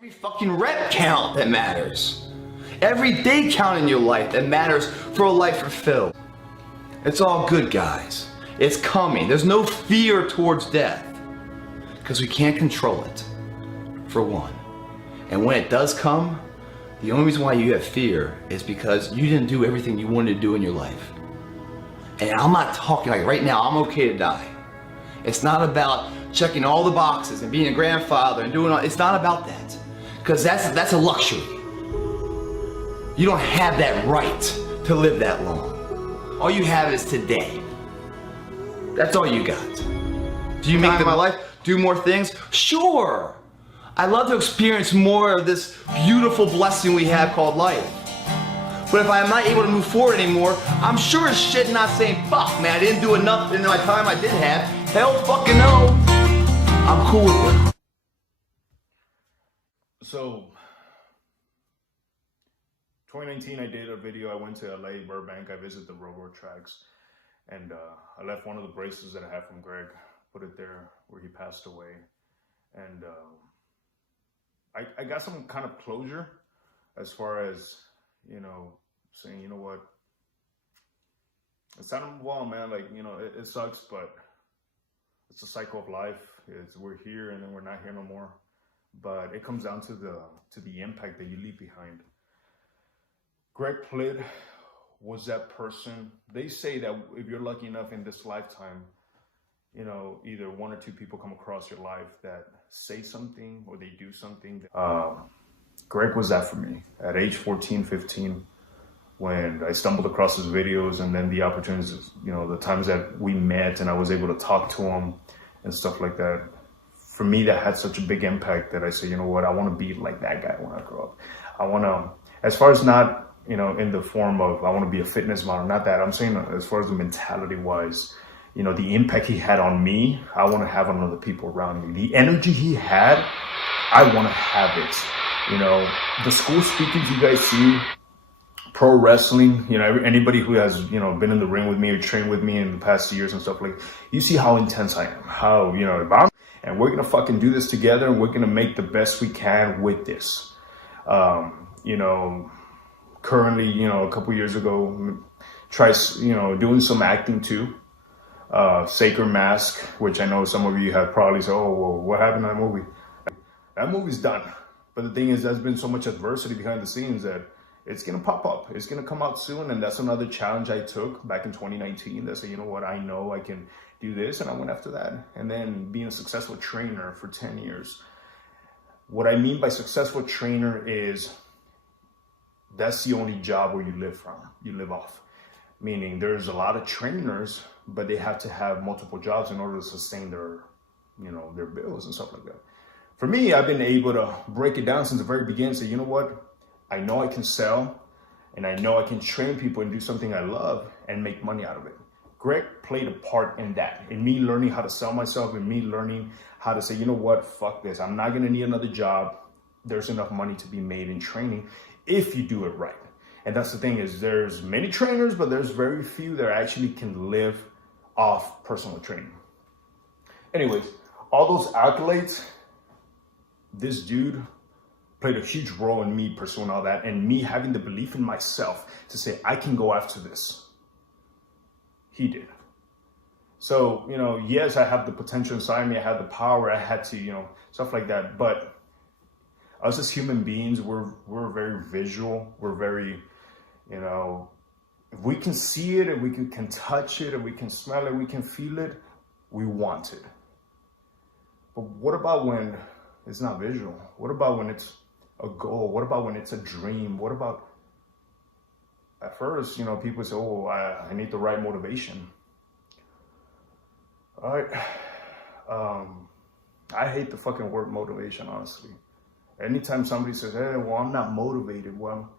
Every fucking rep count that matters. Every day count in your life that matters for a life fulfilled. It's all good, guys. It's coming. There's no fear towards death. Because we can't control it, for one. And when it does come, the only reason why you have fear is because you didn't do everything you wanted to do in your life. And I'm not talking like right now, I'm okay to die. It's not about checking all the boxes and being a grandfather and doing all, it's not about that. Because that's a luxury. You don't have that right to live that long. All you have is today. That's all you got. Do you make my life do more things? Sure. I'd love to experience more of this beautiful blessing we have called life. But if I'm not able to move forward anymore, I'm sure as shit not saying, fuck man, I didn't do enough in my time I did have. Hell fucking no. I'm cool with it. So, 2019, I did a video. I went to LA, Burbank. I visited the railroad tracks, and I left one of the bracelets that I had from Greg, put it there where he passed away, and I got some kind of closure as far as, you know, saying, you know what, it's time to move on, man. Like, you know, it sucks, but it's a cycle of life. We're here and then we're not here no more. But it comes down to the impact that you leave behind. Greg Plitt was that person. They say that if you're lucky enough in this lifetime, you know, either one or two people come across your life that say something or they do something. Greg was that for me at age 14, 15, when I stumbled across his videos, and then the opportunities, you know, the times that we met and I was able to talk to him and stuff like that. For me, that had such a big impact that I said, you know what, I want to be like that guy when I grow up. I want to, as far as not, you know, in the form of, I want to be a fitness model, not that. I'm saying as far as the mentality wise, you know, the impact he had on me, I want to have on other people around me. The energy he had, I want to have it. You know, the school speakings you guys see, pro wrestling, you know, anybody who has, you know, been in the ring with me or trained with me in the past years and stuff, like, you see how intense I am, how, you know, and we're going to fucking do this together, and we're going to make the best we can with this. You know, currently, you know, a couple years ago, you know, doing some acting too. Sacred Mask, which I know some of you have probably said, oh, well, what happened to that movie? That movie's done. But the thing is, there's been so much adversity behind the scenes that it's going to pop up. It's going to come out soon. And that's another challenge I took back in 2019 that said, you know what, I know I can do this. And I went after that. And then being a successful trainer for 10 years. What I mean by successful trainer is that's the only job where you live from, you live off. Meaning there's a lot of trainers, but they have to have multiple jobs in order to sustain their, you know, their bills and stuff like that. For me, I've been able to break it down since the very beginning. Say, you know what? I know I can sell, and I know I can train people and do something I love and make money out of it. Greg played a part in that, in me learning how to sell myself, and me learning how to say, you know what? Fuck this. I'm not going to need another job. There's enough money to be made in training if you do it right. And that's the thing is there's many trainers, but there's very few that actually can live off personal training. Anyways, all those accolades, this dude played a huge role in me pursuing all that and me having the belief in myself to say, I can go after this. He did. So, you know, yes, I have the potential inside me. I had the power. I had to, you know, stuff like that. But us as human beings, we're very visual. We're very, you know, if we can see it and we can touch it and we can smell it, we can feel it, we want it. But what about when it's not visual? What about when it's a goal? What about when it's a dream? What about, at first, you know, people say, oh, I need the right motivation. All right. I hate the fucking word motivation, honestly. Anytime somebody says, hey, well, I'm not motivated. Well,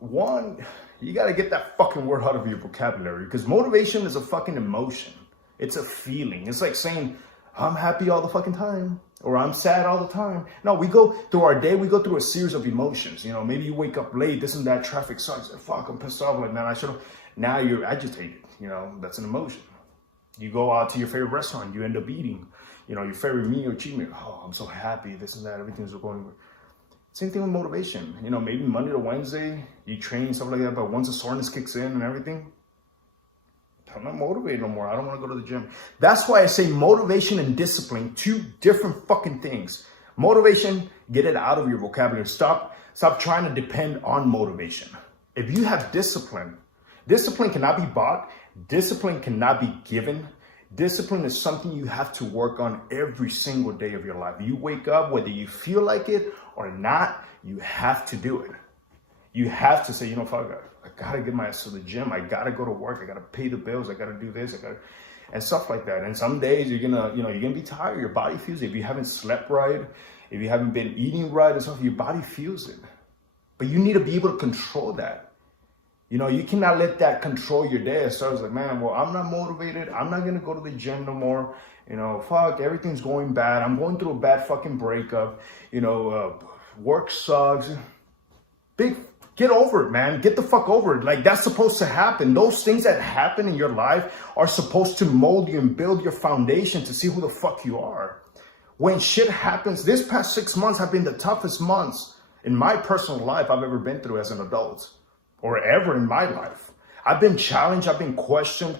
one, you got to get that fucking word out of your vocabulary, because motivation is a fucking emotion. It's a feeling. It's like saying, I'm happy all the fucking time, or I'm sad all the time. No, we go through our day, we go through a series of emotions. You know, maybe you wake up late, this and that, traffic sucks. Fuck, I'm pissed off. Like, man, I should have. Now you're agitated. You know, that's an emotion. You go out to your favorite restaurant, you end up eating, you know, your favorite meal or cheat meal. Oh, I'm so happy, this and that, everything's going. Same thing with motivation. You know, maybe Monday to Wednesday, you train, stuff like that, but once the soreness kicks in and everything, I'm not motivated no more. I don't want to go to the gym. That's why I say motivation and discipline, two different fucking things. Motivation, get it out of your vocabulary. Stop trying to depend on motivation. If you have discipline, discipline cannot be bought. Discipline cannot be given. Discipline is something you have to work on every single day of your life. You wake up, whether you feel like it or not, you have to do it. You have to say, you know, fuck, I gotta get my ass to the gym. I gotta go to work. I gotta pay the bills. I gotta do this. And stuff like that. And some days you're gonna be tired. Your body feels it. If you haven't slept right, if you haven't been eating right and stuff, your body feels it. But you need to be able to control that. You know, you cannot let that control your day. So I was like, man, well, I'm not motivated. I'm not going to go to the gym no more. You know, fuck, everything's going bad. I'm going through a bad fucking breakup. You know, work sucks. Get over it, man. Get the fuck over it. Like, that's supposed to happen. Those things that happen in your life are supposed to mold you and build your foundation to see who the fuck you are. When shit happens, this past 6 months have been the toughest months in my personal life I've ever been through as an adult. Or ever in my life. I've been challenged, I've been questioned.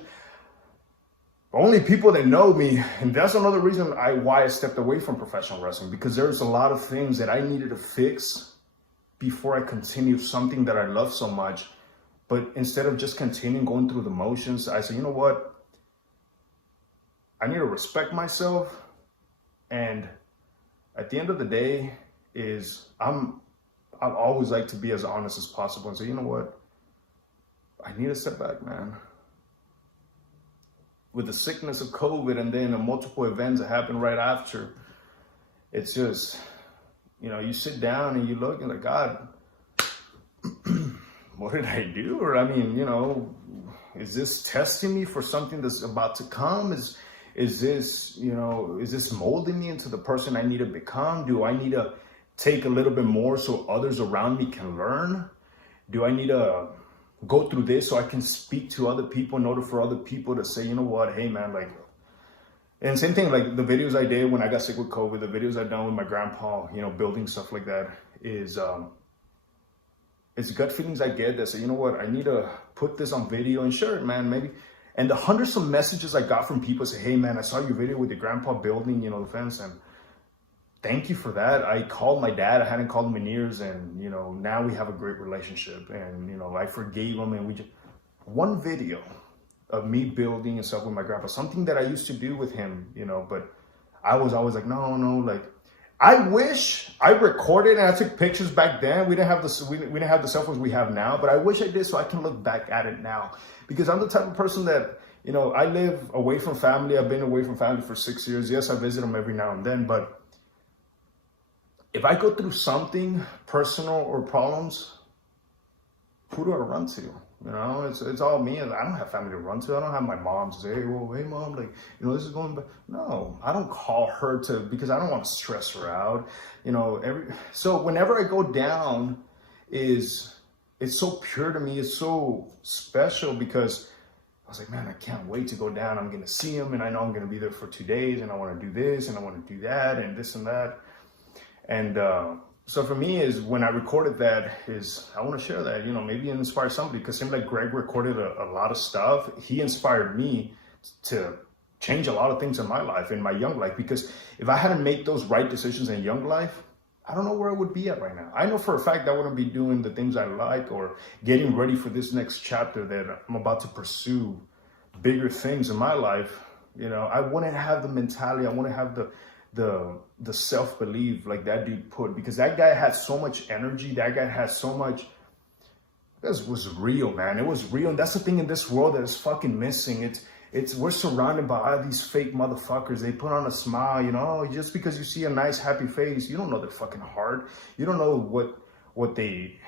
Only people that know me, and that's another reason why I stepped away from professional wrestling, because there's a lot of things that I needed to fix before I continue something that I love so much. But instead of just continuing going through the motions, I said, you know what? I need to respect myself. And at the end of the day I'd always like to be as honest as possible and say, you know what? I need to step back, man. With the sickness of COVID and then the multiple events that happen right after, it's just, you know, you sit down and you look and like, God, what did I do? Or, I mean, you know, is this testing me for something that's about to come? Is this, you know, is this molding me into the person I need to become? Do I need to take a little bit more so others around me can learn? Do I need to go through this so I can speak to other people in order for other people to say, you know what, hey man, like, and same thing, like the videos I did when I got sick with COVID, the videos I've done with my grandpa, you know, building stuff like that is, it's gut feelings I get that say, you know what, I need to put this on video and share it, man, maybe. And the hundreds of messages I got from people say, hey man, I saw your video with your grandpa building, you know, the fence, and thank you for that. I called my dad. I hadn't called him in years, and you know, now we have a great relationship. And you know, I forgave him, and we just one video of me building and stuff with my grandpa, something that I used to do with him, you know. But I was always like, no, like I wish I recorded and I took pictures back then. We didn't have the cell phones we have now, but I wish I did so I can look back at it now, because I'm the type of person that, you know, I live away from family. I've been away from family for 6 years. Yes, I visit them every now and then, but if I go through something personal or problems, who do I run to? You know, it's all me, and I don't have family to run to. I don't have my mom to say, hey, well, hey mom, like, you know, this is going back. No, I don't call her because I don't want to stress her out. You know, so whenever I go down, it's so pure to me. It's so special because I was like, man, I can't wait to go down. I'm gonna see him, and I know I'm gonna be there for 2 days, and I want to do this, and I want to do that, and this and that. And so for me is when I recorded that is I want to share that, you know, maybe inspire somebody, because it seemed like Greg recorded a lot of stuff. He inspired me to change a lot of things in my life, in my young life, because if I hadn't made those right decisions in young life, I don't know where I would be at right now. I know for a fact I wouldn't be doing the things I like or getting ready for this next chapter that I'm about to pursue bigger things in my life. You know, I wouldn't have the mentality. I wouldn't have the self-belief like that dude put, because that guy had so much energy. That guy had so much. This was real, man. It was real. And that's the thing in this world that is fucking missing. We're surrounded by all these fake motherfuckers. They put on a smile, you know, just because you see a nice happy face, you don't know their fucking heart. You don't know what they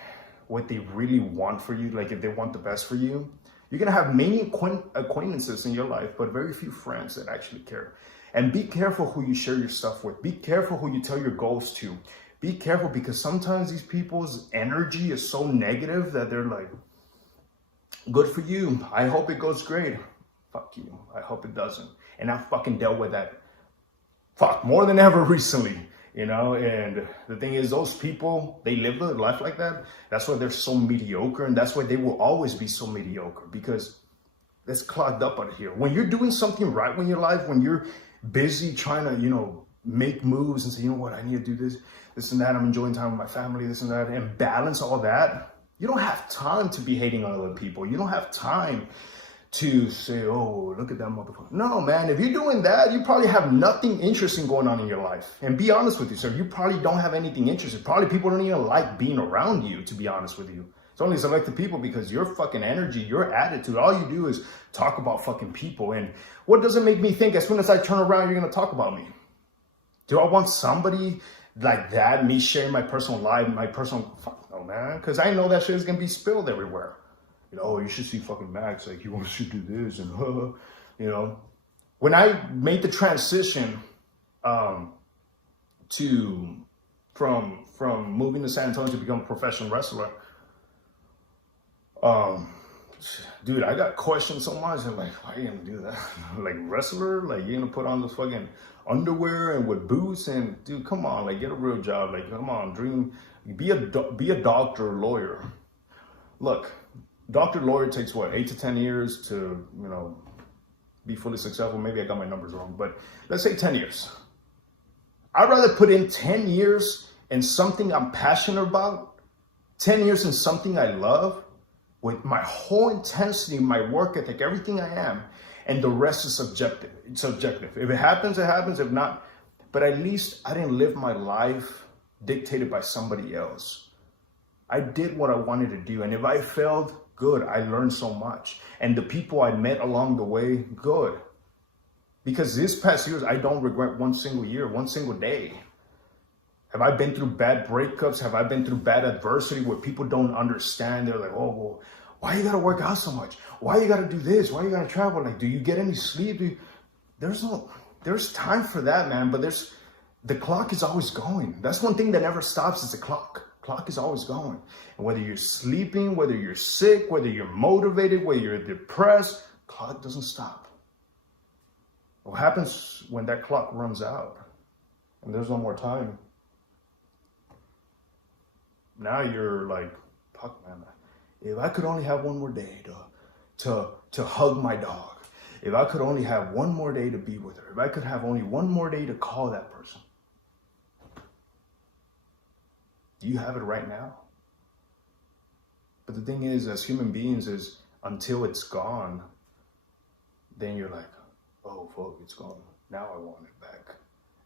really want for you. Like if they want the best for you. You're gonna have many acquaintances in your life, but very few friends that actually care. And be careful who you share your stuff with. Be careful who you tell your goals to. Be careful, because sometimes these people's energy is so negative that they're like, good for you. I hope it goes great. Fuck you. I hope it doesn't. And I fucking dealt with that more than ever recently. you know. And the thing is, those people, they live their life like that. That's why they're so mediocre, and that's why they will always be so mediocre, because it's clogged up out here. When you're doing something right in your life, when you're busy trying to, you know, make moves and say, you know what, I need to do this and that, I'm enjoying time with my family, this and that, and balance all that, you don't have time to be hating on other people. You don't have time to say, oh, look at that motherfucker. No, man, if you're doing that, you probably have nothing interesting going on in your life. And be honest with you, sir, you probably don't have anything interesting. Probably people don't even like being around you, to be honest with you. It's only selected people because your fucking energy, your attitude, all you do is talk about fucking people. And what doesn't make me think as soon as I turn around, you're going to talk about me? Do I want somebody like that, me sharing my personal life, my personal, fuck no, man. Because I know that shit is going to be spilled everywhere. You know, oh, you should see fucking Max, like, you want to do this, and, you know. When I made the transition from moving to San Antonio to become a professional wrestler, dude, I got questioned so much. I'm like, why are you gonna do that? Like, wrestler? Like, you're gonna put on the fucking underwear and with boots? And dude, come on, like, get a real job. Like, come on, dream, be a doctor or lawyer. Look, doctor, lawyer takes what, 8 to 10 years to, you know, be fully successful. Maybe I got my numbers wrong, but let's say 10 years. I'd rather put in 10 years in something I'm passionate about, 10 years in something I love, with my whole intensity, my work ethic, everything I am, and the rest is subjective. It's subjective. If it happens, it happens. If not, but at least I didn't live my life dictated by somebody else. I did what I wanted to do, and if I failed, good. I learned so much, and the people I met along the way, good. Because this past years, I don't regret one single year, one single day. Have I been through bad breakups? Have I been through bad adversity where people don't understand? They're like, oh, well, why you gotta work out so much? Why you gotta do this? Why you gotta travel? Like, do you get any sleep? There's time for that, man. But the clock is always going. That's one thing that never stops is the clock. Clock is always going. And whether you're sleeping, whether you're sick, whether you're motivated, whether you're depressed, clock doesn't stop. What happens when that clock runs out and there's no more time? Now you're like, fuck, man, if I could only have one more day to hug my dog, if I could only have one more day to be with her, if I could have only one more day to call that person. Do you have it right now? But the thing is, as human beings, is until it's gone, then you're like, oh, fuck, it's gone. Now I want it back.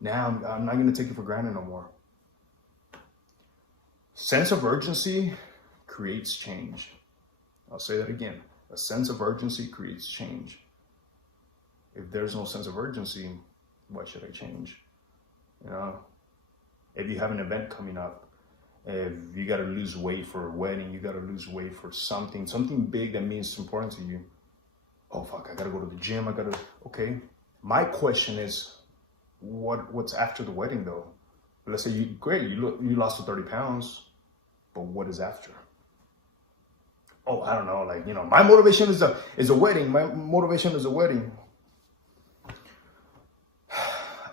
Now I'm not going to take it for granted no more. Sense of urgency creates change. I'll say that again. A sense of urgency creates change. If there's no sense of urgency, why should I change? You know, if you have an event coming up, if you got to lose weight for a wedding, you got to lose weight for something big that means important to you. Oh, fuck, I got to go to the gym. Okay. My question is, what's after the wedding though? Let's say you lost to 30 pounds, but what is after? Oh, I don't know. Like, you know, my motivation is a wedding. My motivation is a wedding.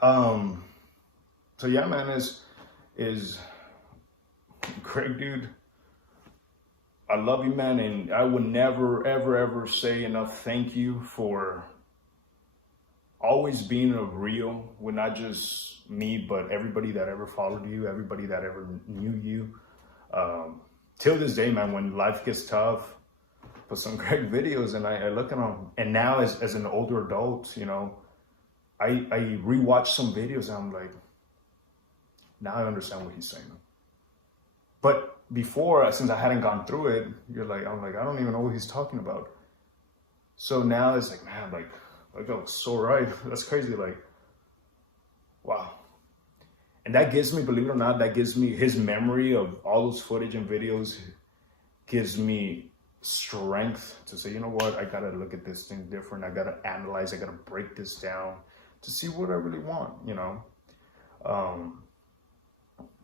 So yeah, man, is Craig, dude. I love you, man, and I would never, ever say enough thank you for always being real with not just me, but everybody that ever followed you, everybody that ever knew you. Till this day, man, when life gets tough, put some great videos, and I look at them. And now as an older adult, you know, I rewatch some videos and I'm like, now I understand what he's saying. But before, since I hadn't gone through it, I'm like, I don't even know what he's talking about. So now it's like, man, like that was so right. That's crazy. Like, wow. And that gives me, believe it or not, that gives me his memory of all those footage and videos, gives me strength to say, you know what, I gotta look at this thing different. I gotta analyze, I gotta break this down to see what I really want, you know.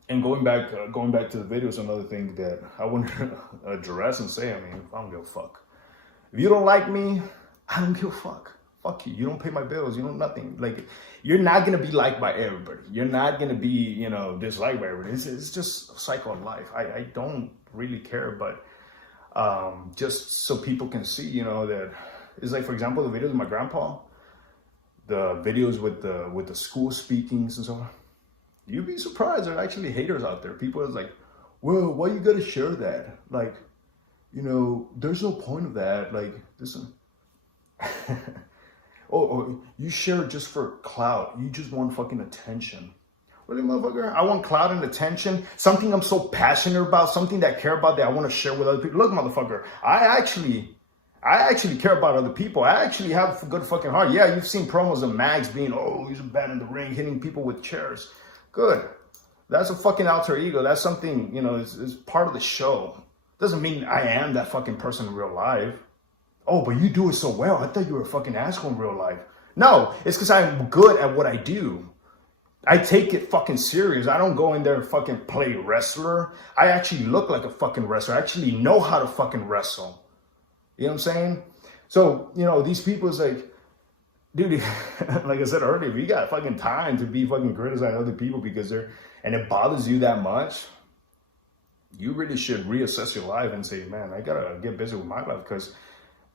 And going back to the videos, another thing that I want to address and say, I mean, I don't give a fuck. If you don't like me, I don't give a fuck. fuck you. You don't pay my bills. You know nothing. Like, you're not gonna be liked by everybody. You're not gonna be, you know, disliked by everybody. It's just a cycle of life. I don't really care, but just so people can see, you know, that it's like, for example, the videos of my grandpa, the videos with the school speakings and so on. You'd be surprised. There are actually haters out there. People are like, well, why you gotta share that? Like, you know, there's no point of that. Like, this. Oh, you share it just for clout. You just want fucking attention. Really, motherfucker? I want clout and attention. Something I'm so passionate about, something that I care about that I want to share with other people. Look, motherfucker, I actually care about other people. I actually have a good fucking heart. Yeah, you've seen promos of Mags being, oh, he's bad in the ring, hitting people with chairs. Good. That's a fucking alter ego. That's something, you know, is part of the show. Doesn't mean I am that fucking person in real life. Oh, but you do it so well. I thought you were a fucking asshole in real life. No, it's because I'm good at what I do. I take it fucking serious. I don't go in there and fucking play wrestler. I actually look like a fucking wrestler. I actually know how to fucking wrestle. You know what I'm saying? So, you know, these people is like, dude, like I said earlier, we got fucking time to be fucking criticizing other people because and it bothers you that much. You really should reassess your life and say, man, I gotta get busy with my life, because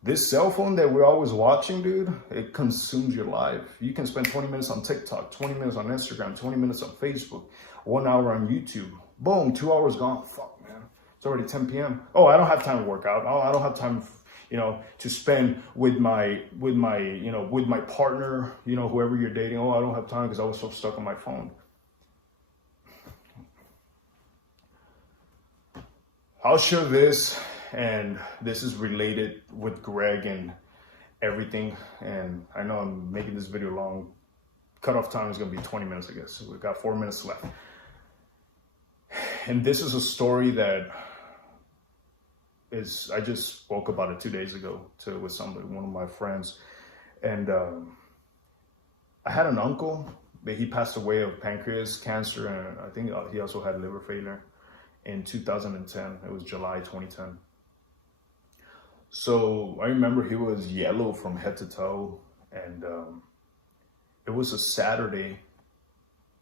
this cell phone that we're always watching, dude, it consumes your life. You can spend 20 minutes on TikTok, 20 minutes on Instagram, 20 minutes on Facebook, 1 hour on YouTube. Boom, 2 hours gone. Fuck, man. It's already 10 p.m. Oh, I don't have time to work out. Oh, I don't have time, you know, to spend with my partner, you know, whoever you're dating. Oh, I don't have time because I was so stuck on my phone. I'll share this, and this is related with Greg and everything. And I know I'm making this video long. Cutoff time is going to be 20 minutes, I guess. So we've got 4 minutes left. And this is a story that I just spoke about it 2 days ago with somebody, one of my friends. And I had an uncle, but he passed away of pancreas cancer, and I think he also had liver failure in 2010. It was July 2010. So I remember he was yellow from head to toe, and it was a Saturday.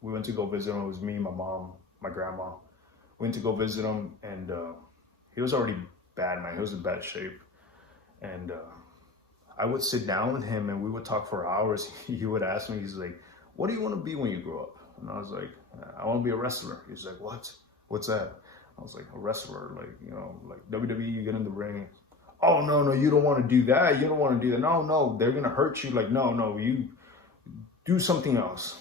We went to go visit him. It was me, my mom, my grandma. We went to go visit him, and he was already bad, man. He was in bad shape. And I would sit down with him, and we would talk for hours. He would ask me, he's like, what do you want to be when you grow up? And I was like, I want to be a wrestler. He's like, what? What's that? I was like, a wrestler, like, you know, like WWE, you get in the ring. Oh, no, you don't want to do that. You don't want to do that. No, they're going to hurt you. Like, no, you do something else.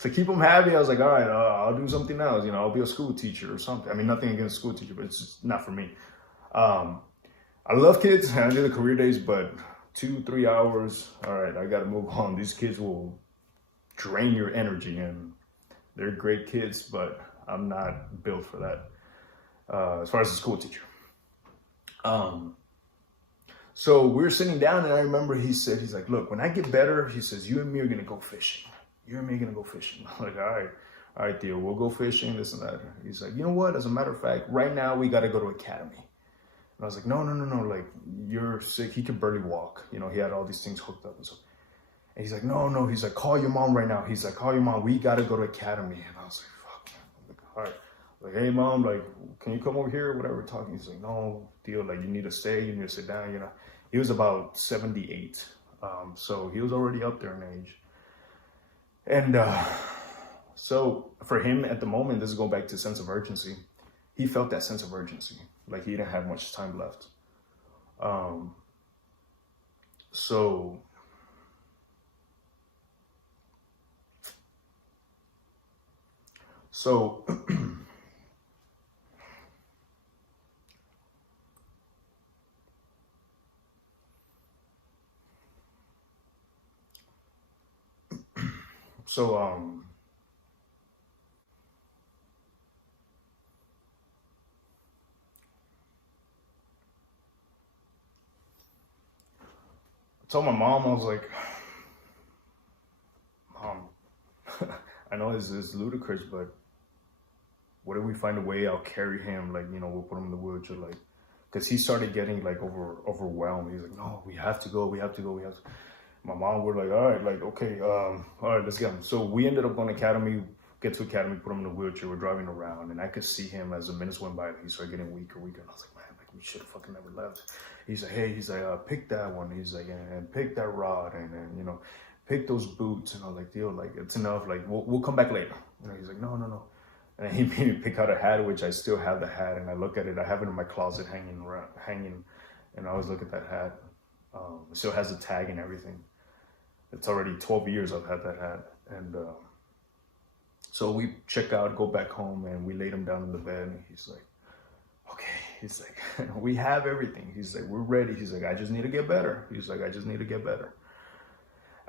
To keep them happy, I was like, all right, I'll do something else. You know, I'll be a school teacher or something. I mean, nothing against school teacher, but it's just not for me. I love kids, and I do the career days, but 2-3 hours, all right, I got to move on. These kids will drain your energy, and they're great kids, but I'm not built for that as far as a school teacher. So we were sitting down, and I remember he's like, look, when I get better, he says, you and me are going to go fishing. You and me are going to go fishing. I'm like, all right, Theo, we'll go fishing, this and that. He's like, you know what? As a matter of fact, right now we got to go to academy. And I was like, no, like, you're sick. He could barely walk. You know, he had all these things hooked up and so. And he's like, no. He's like, call your mom right now. He's like, call your mom. We got to go to academy. And I was like, fuck. I'm like, all right. Like, hey, mom, like, can you come over here? Whatever, we're talking. He's like, no, Theo, like, you need to stay. You need to sit down, you know. He was about 78. So he was already up there in age. And so for him at the moment, this is going back to sense of urgency. He felt that sense of urgency. Like he didn't have much time left. So I told my mom, I was like, Mom, I know this is ludicrous, but what if we find a way? I'll carry him, like, you know, we'll put him in the wheelchair, like, because he started getting like overwhelmed. He's like, no, we have to go. My mom were like, all right, like, okay, all right, let's get him. So we ended up going to academy, get to academy, put him in a wheelchair. We're driving around, and I could see him as the minutes went by. He started getting weaker. And I was like, man, like we should have fucking never left. He's like, hey, he's like, pick that one. He's like, and pick that rod, and you know, pick those boots. And I was like, deal, like it's enough. Like we'll come back later. You know, he's like, no. And he made me pick out a hat, which I still have the hat, and I look at it. I have it in my closet hanging, and I always look at that hat. It still has a tag and everything. It's already 12 years I've had that hat. And so we check out, go back home, and we laid him down in the bed. And he's like, okay. He's like, we have everything. He's like, we're ready. He's like, I just need to get better. He's like, I just need to get better.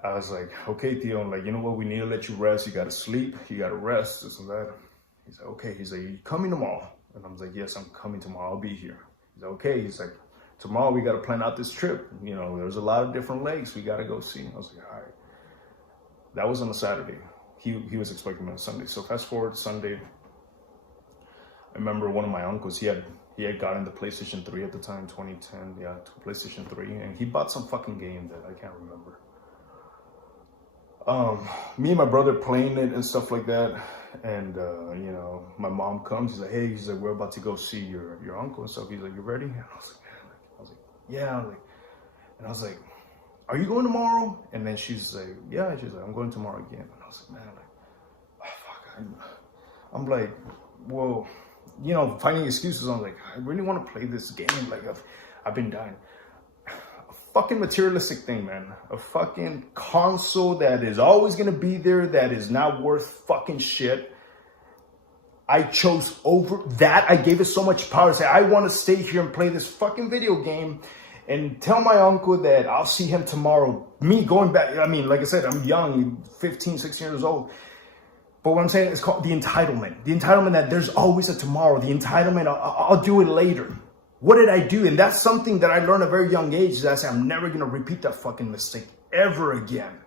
I was like, okay, Theo. I'm like, you know what? We need to let you rest. You got to sleep. You got to rest, this and that. He's like, okay. He's like, you coming tomorrow? And I was like, yes, I'm coming tomorrow. I'll be here. He's like, okay. He's like, tomorrow we got to plan out this trip. You know, there's a lot of different lakes we got to go see. I was like, all right. That was on a Saturday. He was expecting me on Sunday. So fast forward Sunday. I remember one of my uncles, he had gotten the PlayStation 3 at the time, 2010. Yeah, PlayStation 3. And he bought some fucking game that I can't remember. Me and my brother playing it and stuff like that. And, you know, my mom comes. He's like, hey, he's like, we're about to go see your uncle and stuff. He's like, you ready? And I was like, yeah. And I was like, are you going tomorrow? And then she's like, yeah. She's like, I'm going tomorrow again. And I was like, man, like, oh, fuck. I'm like, well, you know, finding excuses. I'm like, I really want to play this game. Like, I've been dying. A fucking materialistic thing, man. A fucking console that is always going to be there, that is not worth fucking shit. I chose over that. I gave it so much power to say, I want to stay here and play this fucking video game and tell my uncle that I'll see him tomorrow. Me going back, I mean, like I said, I'm young, 15, 16 years old. But what I'm saying is called the entitlement. The entitlement that there's always a tomorrow. The entitlement, I'll do it later. What did I do? And that's something that I learned at a very young age. That I say, I'm never going to repeat that fucking mistake ever again.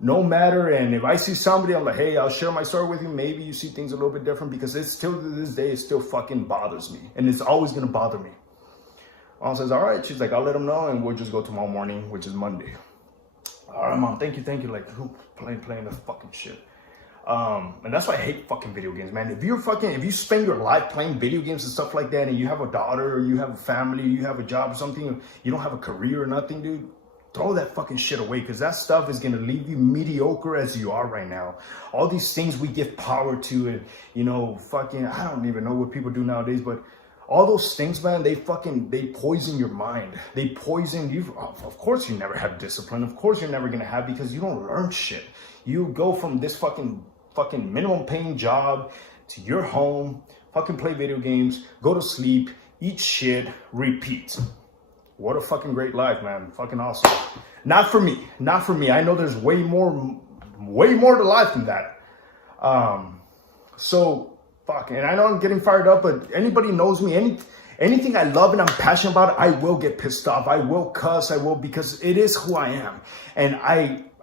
No matter, and if I see somebody, I'm like, hey, I'll share my story with you. Maybe you see things a little bit different, because it's still to this day, it still fucking bothers me. And it's always going to bother me. Mom says, all right. She's like, I'll let him know, and we'll just go tomorrow morning, which is Monday. All right, Mom, thank you. Like, who playing this fucking shit? And that's why I hate fucking video games, man. If you spend your life playing video games and stuff like that, and you have a daughter, or you have a family, you have a job or something, you don't have a career or nothing, dude, throw that fucking shit away, because that stuff is going to leave you mediocre as you are right now. All these things we give power to, and, you know, fucking, I don't even know what people do nowadays, but all those things, man, they poison your mind. They poison you. Of course you never have discipline. Of course you're never going to have, because you don't learn shit. You go from this fucking minimum paying job to your home, fucking play video games, go to sleep, eat shit, repeat. What a fucking great life, man. Fucking awesome. Not for me. I know there's way more to life than that. So fuck, and I know I'm getting fired up, but anybody knows me, anything I love and I'm passionate about, I will get pissed off. I will cuss. I will, because it is who I am. And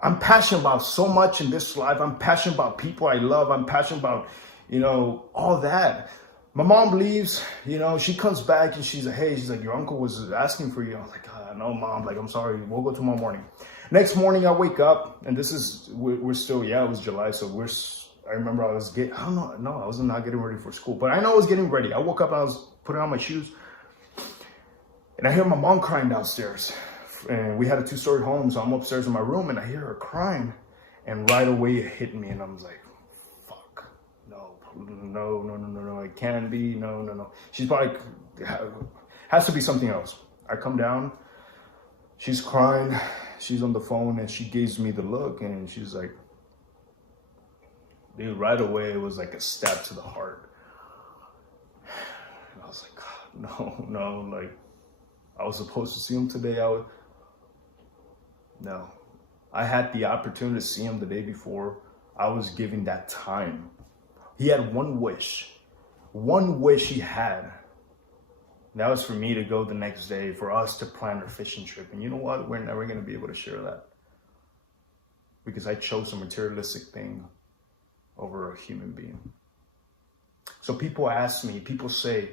I'm passionate about so much in this life. I'm passionate about people I love. I'm passionate about, you know, all that. My mom leaves, you know, she comes back and she's like, hey, she's like, your uncle was asking for you. I was like, no, Mom, like, I'm sorry. We'll go tomorrow morning. Next morning, I wake up, and we're still, it was July. So I remember I was I was not getting ready for school, but I know I was getting ready. I woke up and I was putting on my shoes, and I hear my mom crying downstairs. And we had a 2-story home, so I'm upstairs in my room, and I hear her crying, and right away it hit me, and I was like, fuck, no, it can't be, no. She's probably, has to be something else. I come down, she's crying, she's on the phone, and she gives me the look, and she's like, dude, right away, it was like a stab to the heart. And I was like, God, no, like, I was supposed to see him today. No. I had the opportunity to see him the day before. I was given that time. He had one wish he had. That was for me to go the next day, for us to plan our fishing trip. And you know what? We're never going to be able to share that, because I chose a materialistic thing over a human being. So people ask me, people say,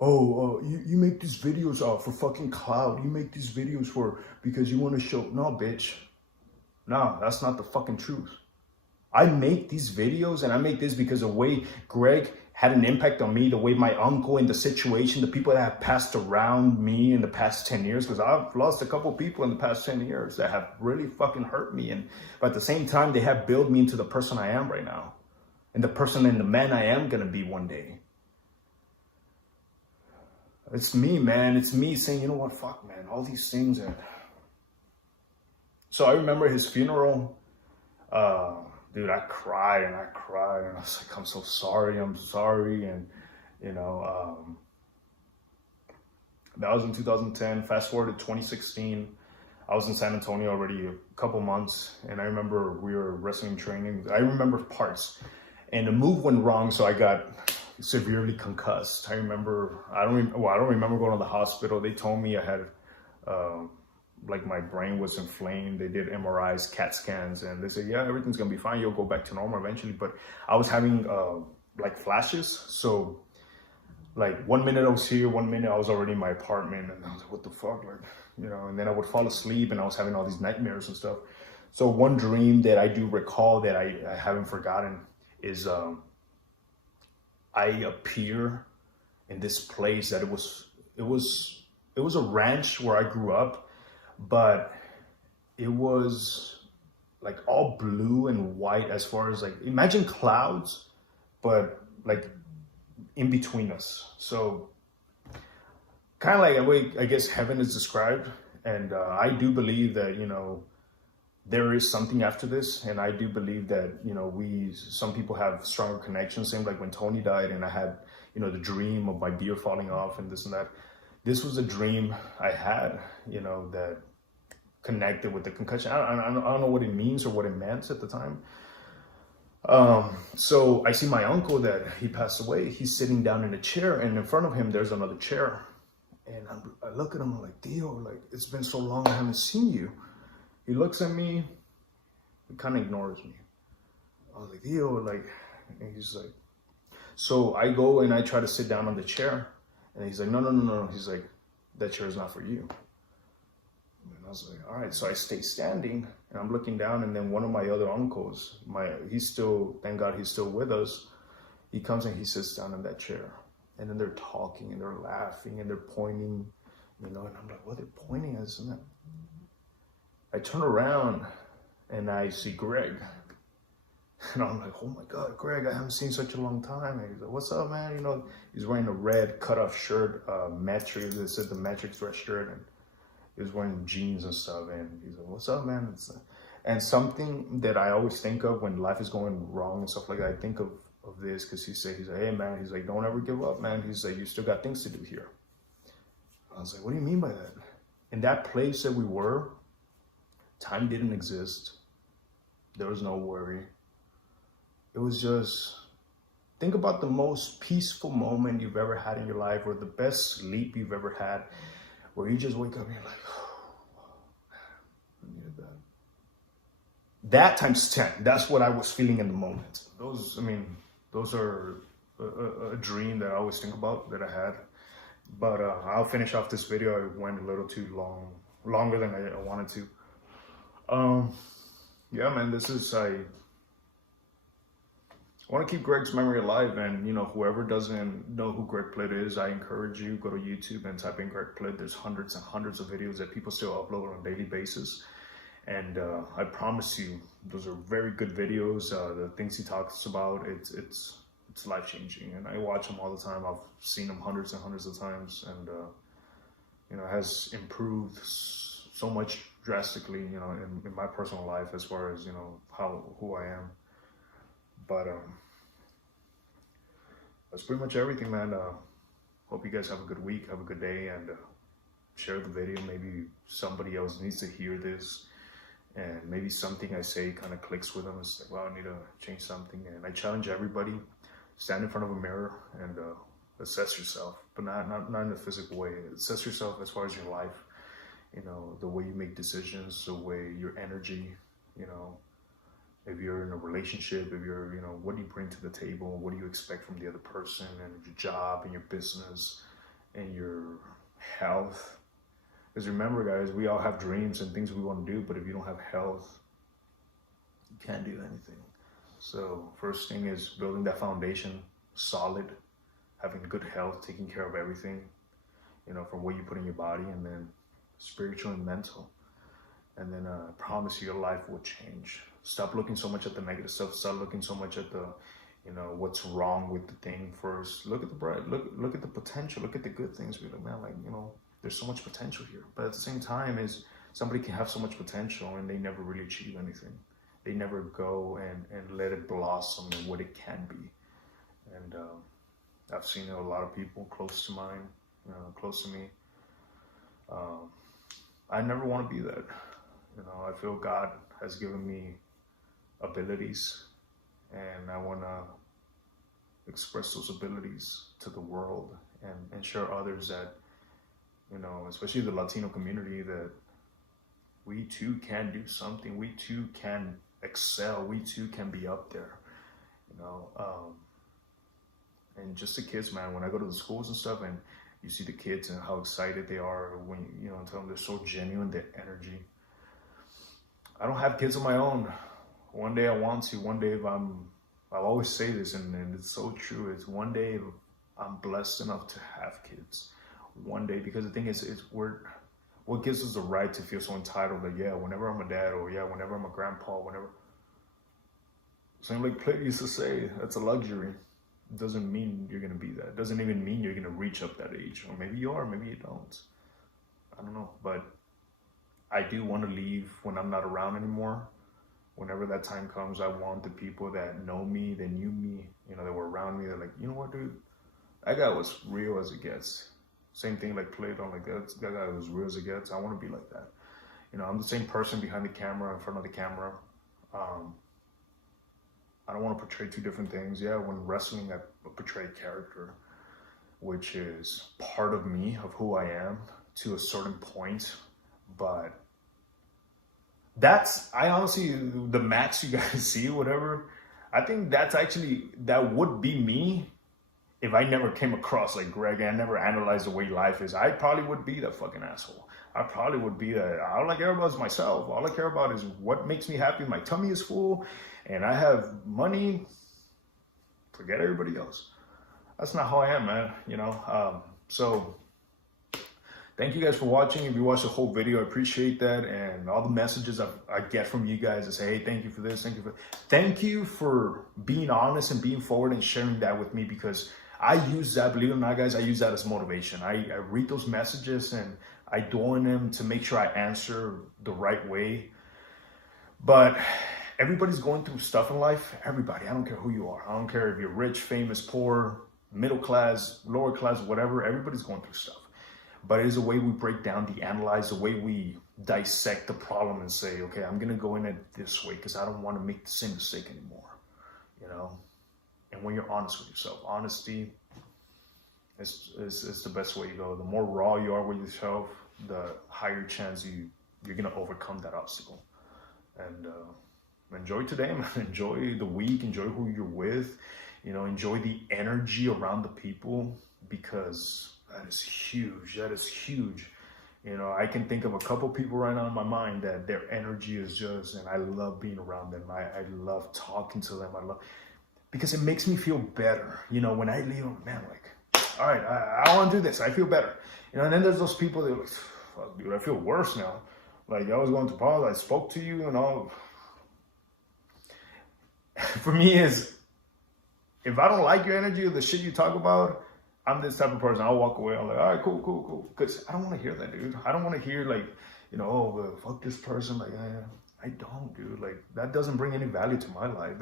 oh, you make these videos for fucking clout. You make these videos because you want to show. No, bitch. No, that's not the fucking truth. I make these videos and I make this because the way Greg had an impact on me, the way my uncle in the situation, the people that have passed around me in the past 10 years, because I've lost a couple people in the past 10 years that have really fucking hurt me. But at the same time, they have built me into the person I am right now and the person and the man I am going to be one day. It's me, man. It's me saying, you know what, fuck, man, all these things. So I remember his funeral. Dude, I cried and I cried and I was like, I'm so sorry, I'm sorry. And, you know, that was in 2010. Fast forward to 2016. I was in San Antonio already a couple months. And I remember we were wrestling training. I remember parts. And the move went wrong, so I got severely concussed. I don't remember going to the hospital. They told me I had, like my brain was inflamed. They did MRIs, CAT scans, and they said, yeah, everything's gonna be fine. You'll go back to normal eventually. But I was having like flashes. So like 1 minute I was here, 1 minute I was already in my apartment, and I was like, what the fuck? Like, you know, and then I would fall asleep and I was having all these nightmares and stuff. So one dream that I do recall that I haven't forgotten is I appear in this place that it was a ranch where I grew up, but it was like all blue and white as far as like, imagine clouds, but like in between us. So kind of like a way, I guess, heaven is described. And I do believe that, you know, there is something after this. And I do believe that, you know, some people have stronger connections. Same like when Tony died and I had, you know, the dream of my beer falling off and this and that. This was a dream I had, you know, that connected with the concussion. I don't know what it means or what it meant at the time. So I see my uncle that he passed away. He's sitting down in a chair, and in front of him, there's another chair. And I look at him, I'm like, Dio, like, it's been so long I haven't seen you. He looks at me, he kind of ignores me. I was like, Dio, like, and he's like, so I go and I try to sit down on the chair. And he's like, no. He's like, that chair is not for you. And I was like, all right. So I stay standing and I'm looking down, and then one of my other uncles, thank God he's still with us. He comes and he sits down in that chair, and then they're talking and they're laughing and they're pointing, you know, and I'm like, what, they're pointing at us? And I turn around and I see Greg. And I'm like, oh my God, Greg, I haven't seen such a long time. And he's like, what's up, man? You know, he's wearing a red cutoff shirt, Matrix, it said the Matrix red shirt, and he was wearing jeans and stuff. And he's like, what's up, man? And something that I always think of when life is going wrong and stuff like that, I think of this, because he's like, hey, man, he's like, don't ever give up, man. He's like, you still got things to do here. I was like, what do you mean by that? In that place that we were, time didn't exist. There was no worry. It was just, think about the most peaceful moment you've ever had in your life, or the best sleep you've ever had, where you just wake up and you're like, oh, I needed that. That times 10, that's what I was feeling in the moment. Those are a dream that I always think about that I had. But I'll finish off this video. I went a little too longer than I wanted to. Yeah, man, I want to keep Greg's memory alive, and you know, whoever doesn't know who Greg Plitt is, I encourage you, go to YouTube and type in Greg Plitt. There's hundreds and hundreds of videos that people still upload on a daily basis, and I promise you, those are very good videos. The things he talks about, it's life-changing, and I watch them all the time. I've seen them hundreds and hundreds of times, and you know, it has improved so much drastically, you know, in my personal life, as far as, you know, who I am. But that's pretty much everything, man. Hope you guys have a good week, have a good day, and share the video. Maybe somebody else needs to hear this, and maybe something I say kind of clicks with them. It's like, well, I need to change something. And I challenge everybody, stand in front of a mirror and assess yourself, but not in a physical way. Assess yourself as far as your life, you know, the way you make decisions, the way your energy, you know, if you're in a relationship, if you're, you know, what do you bring to the table? What do you expect from the other person, and your job and your business and your health? Because remember, guys, we all have dreams and things we want to do, but if you don't have health, can't do anything. So first thing is building that foundation solid, having good health, taking care of everything, you know, from what you put in your body, and then spiritual and mental. And then I promise you, your life will change. Stop looking so much at the negative stuff. Stop looking so much at the, you know, what's wrong with the thing first. Look at the bright, look at the potential, look at the good things. Be like, man, like, you know, there's so much potential here. But at the same time, is somebody can have so much potential and they never really achieve anything. They never go and let it blossom in what it can be. And I've seen a lot of people close to mine, close to me. I never want to be that. You know, I feel God has given me abilities, and I want to express those abilities to the world and share others that, you know, especially the Latino community, that we too can do something. We too can excel. We too can be up there, you know. And just the kids, man, when I go to the schools and stuff and you see the kids and how excited they are when, you know, tell them they're so genuine, their energy. I don't have kids of my own. One day I want to. One day, I'll always say this, and it's so true. It's one day I'm blessed enough to have kids. One day, because the thing is, what gives us the right to feel so entitled that, yeah, whenever I'm a dad, or yeah, whenever I'm a grandpa, whenever. Same like Plitt used to say, that's a luxury. It doesn't mean you're going to be that. It doesn't even mean you're going to reach up that age. Or maybe you are, maybe you don't. I don't know. But I do want to leave when I'm not around anymore. Whenever that time comes, I want the people that know me, that knew me, you know, that were around me, they're like, you know what, dude? That guy was real as it gets. Same thing like Plitt, I'm like, that guy was real as it gets. I want to be like that. You know, I'm the same person behind the camera, in front of the camera. I don't want to portray two different things. Yeah, when wrestling, I portray character, which is part of me, of who I am, to a certain point. But I honestly, the match you guys see, whatever, I think that would be me if I never came across like Greg and I never analyzed the way life is. I probably would be that fucking asshole. I probably would be that. All I care about is myself. All I care about is what makes me happy. My tummy is full and I have money. Forget everybody else. That's not how I am, man. You know? So thank you guys for watching. If you watched the whole video, I appreciate that. And all the messages I get from you guys that say, hey, thank you for this. Thank you for being honest and being forward and sharing that with me, because I use that, believe it or not, guys, I use that as motivation. I read those messages and I dwell in them to make sure I answer the right way. But everybody's going through stuff in life. Everybody. I don't care who you are. I don't care if you're rich, famous, poor, middle class, lower class, whatever. Everybody's going through stuff. But it is a way we break down, analyze, the way we dissect the problem and say, okay, I'm going to go in it this way because I don't want to make the same mistake anymore, you know? And when you're honest with yourself, honesty is the best way to go. The more raw you are with yourself, the higher chance you're going to overcome that obstacle. And enjoy today, man. Enjoy the week. Enjoy who you're with. You know, enjoy the energy around the people, because that is huge. That is huge. You know, I can think of a couple people right now in my mind that their energy is just, and I love being around them. I love talking to them. Because it makes me feel better. You know, when I leave, man, like, all right, I want to do this. I feel better. You know, and then there's those people that are like, fuck, dude, I feel worse now. Like, I was going to pause, I spoke to you and all. For me is, if I don't like your energy or the shit you talk about, I'm this type of person. I'll walk away. I'm like, all right, cool. Because I don't want to hear that, dude. I don't want to hear, like, you know, oh, fuck this person. Like, I don't, dude. Like, that doesn't bring any value to my life.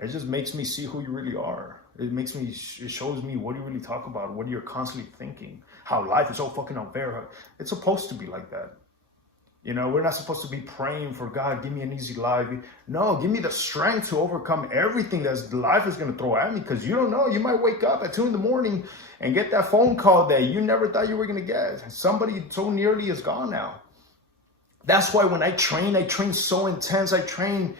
It just makes me see who you really are. It shows me what you really talk about, what you're constantly thinking, how life is so fucking unfair. It's supposed to be like that. You know, we're not supposed to be praying for God, give me an easy life. No, give me the strength to overcome everything that life is going to throw at me, because you don't know. You might wake up at 2 a.m. and get that phone call that you never thought you were going to get. Somebody so nearly is gone now. That's why when I train so intense. I train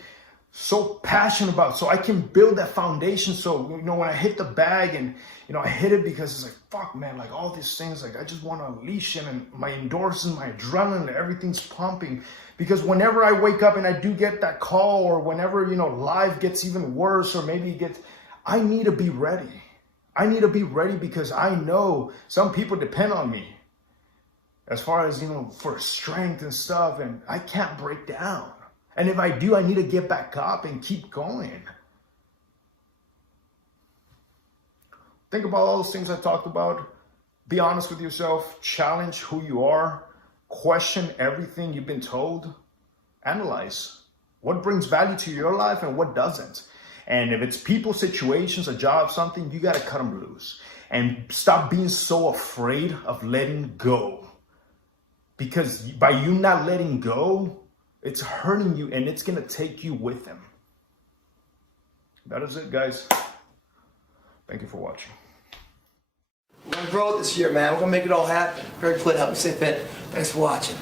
so passionate about, so I can build that foundation. So, you know, when I hit the bag and, you know, I hit it because it's like, fuck, man, like all these things, like I just want to unleash it, and my endorphins, my adrenaline, everything's pumping. Because whenever I wake up and I do get that call, or whenever, you know, life gets even worse, or maybe it gets, I need to be ready. I need to be ready because I know some people depend on me as far as, you know, for strength and stuff, and I can't break down. And if I do, I need to get back up and keep going. Think about all those things I talked about. Be honest with yourself. Challenge who you are. Question everything you've been told. Analyze what brings value to your life and what doesn't. And if it's people, situations, a job, something, you got to cut them loose. And stop being so afraid of letting go. Because by you not letting go, it's hurting you, and it's going to take you with them. That is it, guys. Thank you for watching. We're going to grow it this year, man. We're going to make it all happen. Very Plitt, help me stay fit. Thanks for watching.